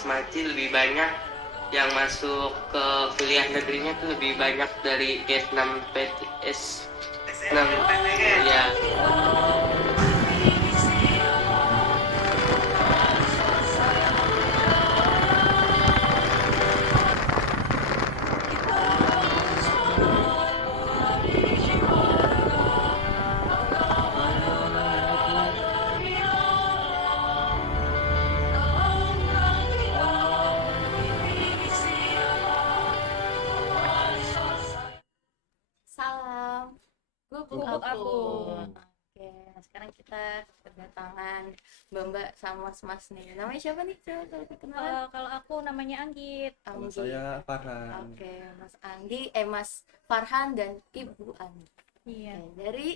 Ismaji lebih banyak yang masuk ke kuliah negerinya tuh lebih banyak dari S6 PTS 6 ya. Salam, gubuk Gubuk aku. aku. Oke, nah sekarang kita kedatangan Mbak-mbak sama Mas nih. Namanya siapa nih? Coba kalau perkenalan. Kalau aku namanya Anggit. Kalau Anggi. saya Farhan. Oke, Mas Anggi, Mas Farhan dan Ibu Anggi. Iya. Oke, dari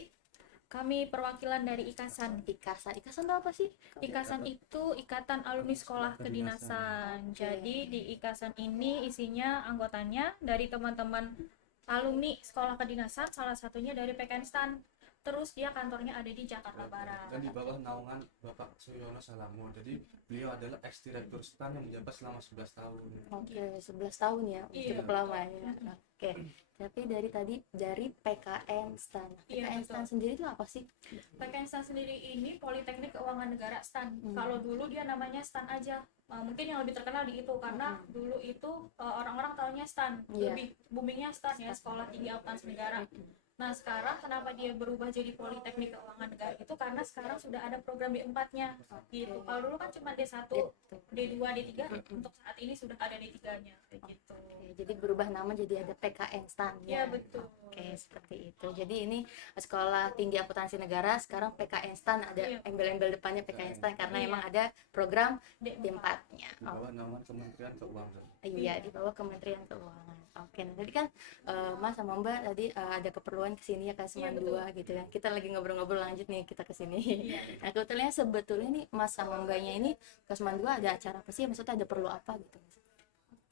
Kami perwakilan dari Ikasan. Ikasan. Ikasan itu apa sih? Ikasan itu Ikatan Alumni Sekolah Kedinasan. Oke. Jadi di Ikasan ini isinya anggotanya dari teman-teman alumni Sekolah Kedinasan, salah satunya dari PKN STAN. Terus dia kantornya ada di Jakarta Barat. Dan di bawah naungan Bapak Suyono Salamu. Jadi beliau adalah ex-direktur STAN yang menjabat selama 11 tahun. Oke, 11 tahun ya. Iya. Cukup lama ya. Oke. Tapi dari PKN STAN. Iya, PKN betul. STAN sendiri itu apa sih? PKN STAN sendiri ini Politeknik Keuangan Negara STAN. Kalau dulu dia namanya STAN aja. Mungkin yang lebih terkenal di itu karena dulu itu orang-orang taunya STAN. Iya. Lebih boomingnya STAN ya, Sekolah Tinggi Akuntansi Negara. Nah sekarang kenapa dia berubah jadi Politeknik Keuangan Negara itu karena sekarang sudah ada program D4-nya gitu. Kalau dulu kan cuma D1, D2, D3, untuk saat ini sudah ada D3-nya kayak gitu. Oke, jadi berubah nama jadi ada PKN STAN ya. Iya, betul. Oke, seperti itu. Jadi ini Sekolah Tinggi Akuntansi Negara, sekarang PKN STAN ada Iya. embel-embel depannya PKN STAN karena Iya. emang ada program D4. D4-nya. Di bawah naungan Kementerian Keuangan. Iya, di bawah Kementerian Keuangan. Oke, nah tadi kan Mas sama Mbak tadi ada keperluan kesini ya ke Seman betul. 2 gitu ya. Kita lagi ngobrol-ngobrol lanjut nih kita kesini. Iya. Nah, sebetulnya nih Mas sama Mbaknya ini ke Seman 2 ada acara apa sih? Maksudnya ada perlu apa gitu?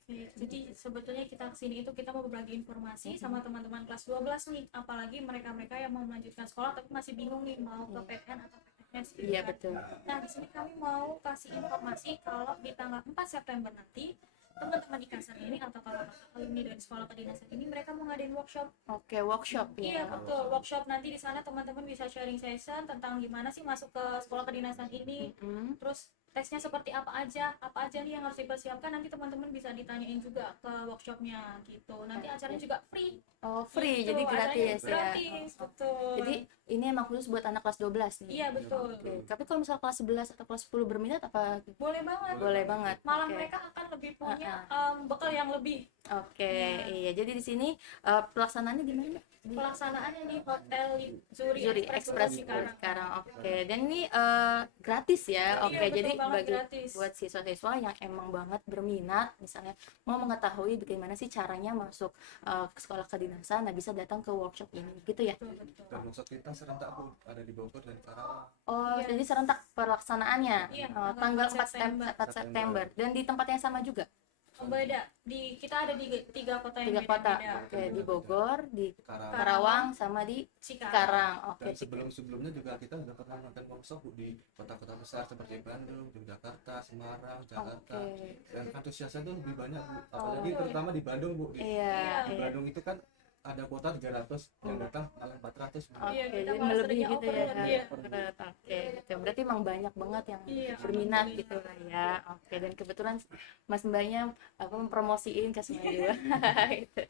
Oke, jadi sebetulnya kita kesini itu kita mau berbagi informasi sama teman-teman kelas 12 nih, apalagi mereka-mereka yang mau melanjutkan sekolah tapi masih bingung nih mau ke PTN atau PTS gitu Iya, kan. betul. Nah di sini kami mau kasih informasi kalau di tanggal 4 September nanti teman-teman Ikasan ini atau kalau alumni dari sekolah kedinasan ini mereka mau ngadain workshop. Oke, workshop Iya ya. betul, workshop nanti di sana teman-teman bisa sharing session tentang gimana sih masuk ke sekolah kedinasan ini. Terus tesnya seperti apa aja nih yang harus dipersiapkan, nanti teman-teman bisa ditanyain juga ke workshopnya gitu. Nanti acaranya juga free. Oh, free, Gitu, jadi adanya gratis ya. gratis, betul. Jadi ini emang khusus buat anak kelas 12 nih. Iya betul. Oke, tapi kalau misal kelas 11 atau kelas 10 berminat apa? Boleh banget. Boleh banget. Malah Oke. mereka akan lebih punya bekal yang lebih. Oke, iya. Jadi di sini pelaksanaannya di mana? Di Pelaksanaannya di Hotel Zuri Zuri Express Express Cikarang. sekarang. Oke, dan ini gratis ya. Oke, Iya, betul jadi banget, bagi gratis. buat siswa-siswa yang emang banget berminat, misalnya mau mengetahui bagaimana sih caranya masuk ke sekolah kedinasan, nah bisa datang ke workshop ini, gitu ya. Betul, betul. Dan maksud kita serentak Bu, ada di Bogor dan Karawang. Oh, Iya. jadi serentak pelaksanaannya Iya, tanggal 4 September. September. Dan di tempat yang sama juga. Beda. Kita ada di 3 kota yang 3 kota. beda-beda. Oke, di Bogor, di Karawang. Karawang sama di Cikarang. Oke. Dan sebelum-sebelumnya juga kita sudah pernah melakukan workshop Bu, di kota-kota besar seperti Bandung, Yogyakarta, Semarang, Jakarta. Oke. Dan antusiasnya itu lebih banyak Bu. Apalagi terutama di Bandung Bu. Iya. Di Bandung itu kan ada kuota 300, yang datang malah 400 Bu. Oke, Iya, kita jadi malah melebihi seringnya gitu ya. overload, iya. Overload. Oke, gitu. Berarti emang banyak banget yang Iya, berminat alhamdulillah. gitu lah ya. Oke, dan kebetulan Mas Mbaknya mempromosiin ke semua juga. Gitu.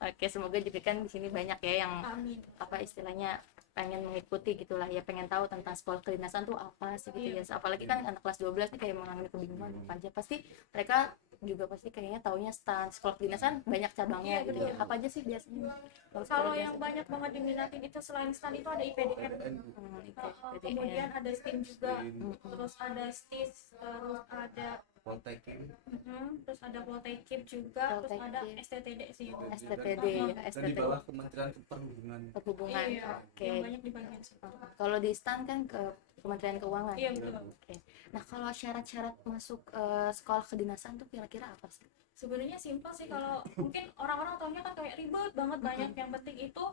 Oke, semoga juga kan di sini banyak ya yang Amin. apa istilahnya pengen mengikuti gitulah ya, pengen tahu tentang sekolah kedinasan tuh apa sih gitu ya. Apalagi kan anak kelas 12 nih kayak mengalami kebingungan apa aja. Pasti mereka juga pasti kayaknya taunya STAN, sekolah kedinasan banyak cabangnya Iya, gitu ya. betul. Apa aja sih biasanya? Kalau yang banyak banget diminatin itu selain STAN itu ada IPDN. Kemudian ada STIM juga, terus ada STIS, terus ada Poltekin. terus ada Poltekip juga, terus ada Poltekip. STTD sih. STTD ya, Dan di STTD bawah Kementerian Perhubungan. perhubungan. Iya, Oke. yang banyak di bagian situ. Kalau di STAN kan ke Kementerian Keuangan. Iya, betul. Oke. Nah, kalau syarat-syarat masuk sekolah kedinasan tuh kira-kira apa sih? Sebenarnya simpel sih, kalau mungkin orang-orang taunya kan kayak ribet banget banyak. Yang penting itu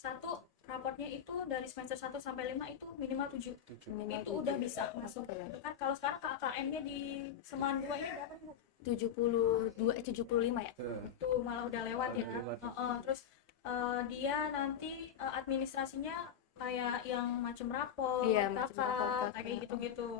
satu raportnya itu dari semester 1 sampai 5 itu minimal 7. Minimal Itu udah bisa masuk. Itu kan kalau sekarang KKM-nya di Seman 2 ini berapa Bu? 75 ya. Itu malah udah lewat ya. Udah lewat. Terus dia nanti administrasinya kayak yang macam rapor, Iya, macam kakak, rapor, kakak. kayak gitu-gitu.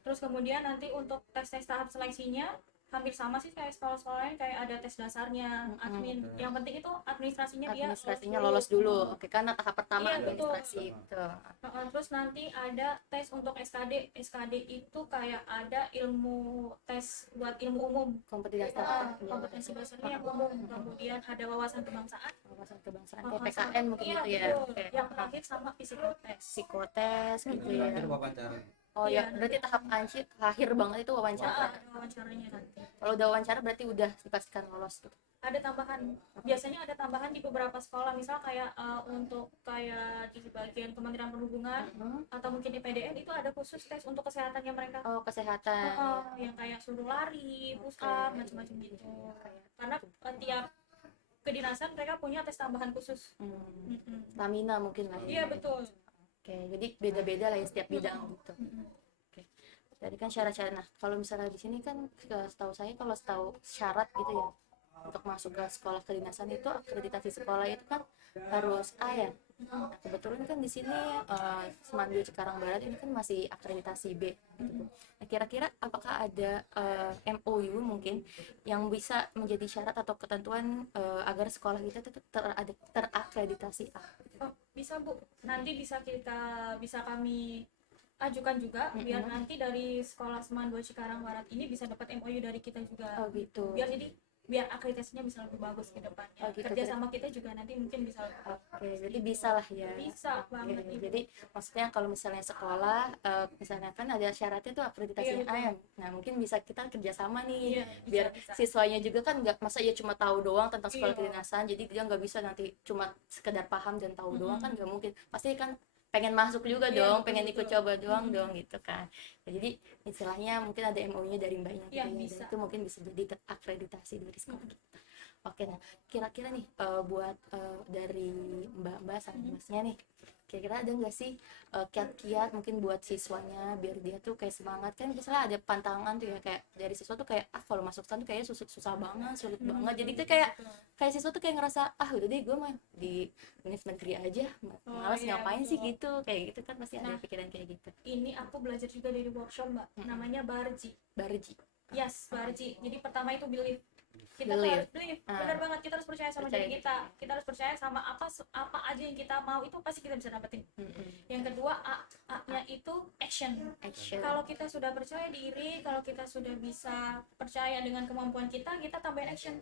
Terus kemudian nanti untuk tes-tes tahap seleksinya hampir sama sih kayak sekolah-sekolah lain, kayak ada tes dasarnya, admin. Yang penting itu Administrasinya lolos dulu. Oke, karena tahap pertama Iya, betul. administrasi. Betul. Terus nanti ada tes untuk SKD. SKD itu kayak ada ilmu tes buat ilmu umum. Kompetensi dasar. Kompetensi dasarnya yang umum. Kemudian ada wawasan kebangsaan. Wawasan kebangsaan kayak PKN mungkin Iya, gitu ya. betul. Oke. Yang terakhir sama psikotes. Psikotes gitu Yang ya. terakhir wawancara. Oh Iya. ya, berarti tahap akhir banget itu wawancara. Ada wawancaranya nanti. Kalau udah wawancara berarti udah dipastikan lolos gitu. Ada tambahan, biasanya ada tambahan di beberapa sekolah, misal kayak untuk kayak di bagian Kementerian Perhubungan atau mungkin di PDN itu ada khusus tes untuk kesehatannya mereka. Oh, kesehatan. Yang kayak suruh lari, push up, macam-macam gitu. Karena tiap kedinasan mereka punya tes tambahan khusus. Stamina mungkin lah. Iya betul. Oke, jadi beda-beda lah ya setiap bidang gitu. Oke. Tadi kan syarat-syarat. Nah, kalau misalnya di sini kan setahu saya kalau setahu syarat gitu ya untuk masuk ke sekolah kedinasan itu akreditasi sekolah itu kan harus A ya. Nah, kebetulan kan di sini Semandu Cikarang Barat ini kan masih akreditasi B gitu. Nah, kira-kira apakah ada MOU mungkin yang bisa menjadi syarat atau ketentuan agar sekolah kita tetap terakreditasi A? Oh, bisa Bu. Nanti bisa kami ajukan juga biar nanti dari sekolah Seman 2 Cikarang Barat ini bisa dapat MOU dari kita juga. Oh gitu. Biar akreditasinya bisa lebih bagus ke depannya. Oh, gitu. Kerja sama kita juga nanti mungkin bisa lebih bagus. Oke, jadi bisa lah ya. Bisa banget. Oke, Ibu. jadi maksudnya kalau misalnya sekolah, misalnya kan ada syaratnya tuh akreditasi Iya, betul. A. Nah, mungkin bisa kita kerjasama nih, Iya, biar bisa. siswanya juga kan nggak masa ya cuma tahu doang tentang sekolah Iya. kedinasan, jadi dia nggak bisa nanti cuma sekedar paham dan tahu doang kan nggak mungkin. Pasti kan pengen masuk juga Iya, dong, betul, pengen ikut betul. coba doang dong gitu kan. Ya, jadi istilahnya mungkin ada MOU-nya dari mbaknya gitu Iya, ya, dan bisa. itu mungkin bisa jadi terakreditasi dari sekolah kita. Oke, nah kira-kira nih buat dari mbak-mbak sama masnya nih, kira-kira ada nggak sih kiat-kiat mungkin buat siswanya biar dia tuh kayak semangat, kan misalnya ada pantangan tuh ya kayak dari siswa tuh kayak kalau masuk sana tuh kayaknya susah banget, sulit banget, jadi tuh kayak siswa tuh kayak ngerasa udah deh gue mah di univ negeri aja, malas iya, ngapain sih betul. gitu, kayak gitu kan pasti ada Nah. pikiran kayak gitu. Ini aku belajar juga dari workshop Mbak. Namanya Barji. Barji. Yes, Barji. Jadi pertama itu believe. Kita tuh Believe. harus believe. Benar banget, kita harus percaya sama Percaya. diri kita. Kita harus percaya sama apa aja yang kita mau, itu pasti kita bisa dapetin. Yang kedua, A-nya itu action. Action. Kalau kita sudah percaya diri, kalau kita sudah bisa percaya dengan kemampuan kita tambahin action.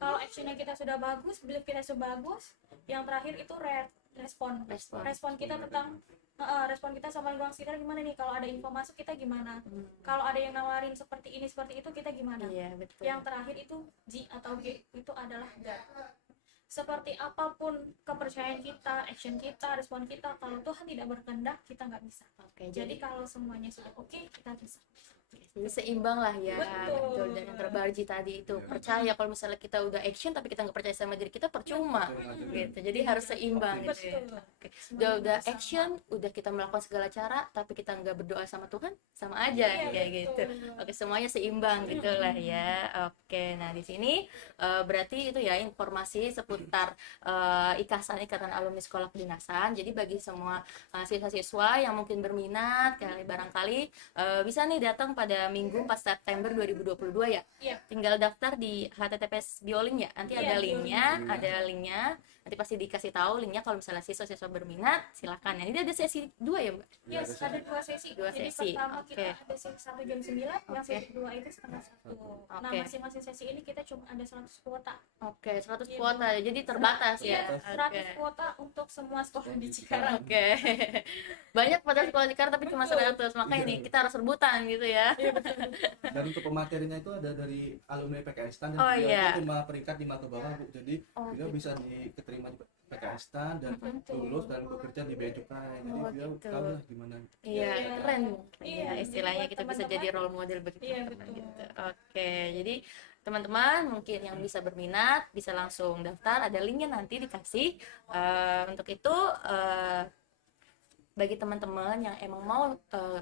Kalau actionnya kita sudah bagus, belief kita sudah bagus, yang terakhir itu respon. Respon kita tentang respon kita sama lingkungan sekitar gimana nih, kalau ada info masuk kita gimana, kalau ada yang nawarin seperti ini seperti itu kita gimana. Iya betul. Yang terakhir itu G atau G itu adalah God. Seperti apapun kepercayaan kita, action kita, respon kita, kalau Tuhan tidak berkehendak kita nggak bisa. Oke, Jadi kalau semuanya sudah oke, kita bisa. jadi seimbang lah ya. Betul. Dan yang terbarji tadi itu percaya kalau misalnya kita udah action tapi kita nggak percaya sama diri kita percuma gitu, jadi harus seimbang gitu ya. Betul. Oke. Udah action, udah kita melakukan segala cara tapi kita nggak berdoa sama Tuhan, sama aja Iya, kayak gitu. betul. Oke, semuanya seimbang gitulah ya. Oke, nah di sini berarti itu ya informasi seputar ikatan alumni sekolah kedinasan. Jadi bagi semua siswa-siswa yang mungkin berminat barangkali bisa nih datang pada Minggu 4 September 2022 ya. Iya. Tinggal daftar di https Biolink ya. Nanti Iya, ada linknya. Nanti pasti dikasih tahu linknya kalau misalnya siswa-siswa berminat, silakan. Ini ada sesi 2 ya, Mbak? Yes, ada 2 sesi. Dua Jadi sesi, pertama oke. kita ada sesi 1 jam 9, yang sesi 2 itu setengah 1. Nah, Oke. masing-masing sesi ini kita cuma ada 100 kuota. Oke, 100 Iya, kuota. Jadi terbatas ya. Iya, 100 kuota untuk semua sekolah di Cikarang. Oke. Banyak pada sekolah Cikarang tapi cuma 100. Makanya nih kita harus rebutan gitu ya. Dan untuk pematerinya itu ada dari alumni PKS STAN, dan Oh, beliau iya. itu cuma peringkat 5 ke bawah Bu. Jadi beliau gitu. bisa diterima di PKS STAN dan lulus dan bekerja di Bea Cukai. Jadi Oh, beliau gitu. tahu lah gimana. Iya, Iya. keren. Iya, Ya, istilahnya jadi kita buat bisa jadi teman-teman. role model bagi Iya, teman-teman betul. gitu. Oke, jadi teman-teman mungkin yang bisa berminat bisa langsung daftar, ada linknya nanti dikasih. Untuk itu bagi teman-teman yang emang mau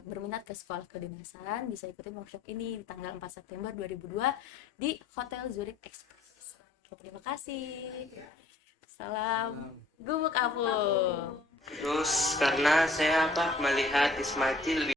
berminat ke sekolah kedinasan bisa ikutin workshop ini di tanggal 4 September 2002 di Hotel Zurich Express. Terima kasih. Salam gumuk apung. Terus karena saya melihat Ismail lebih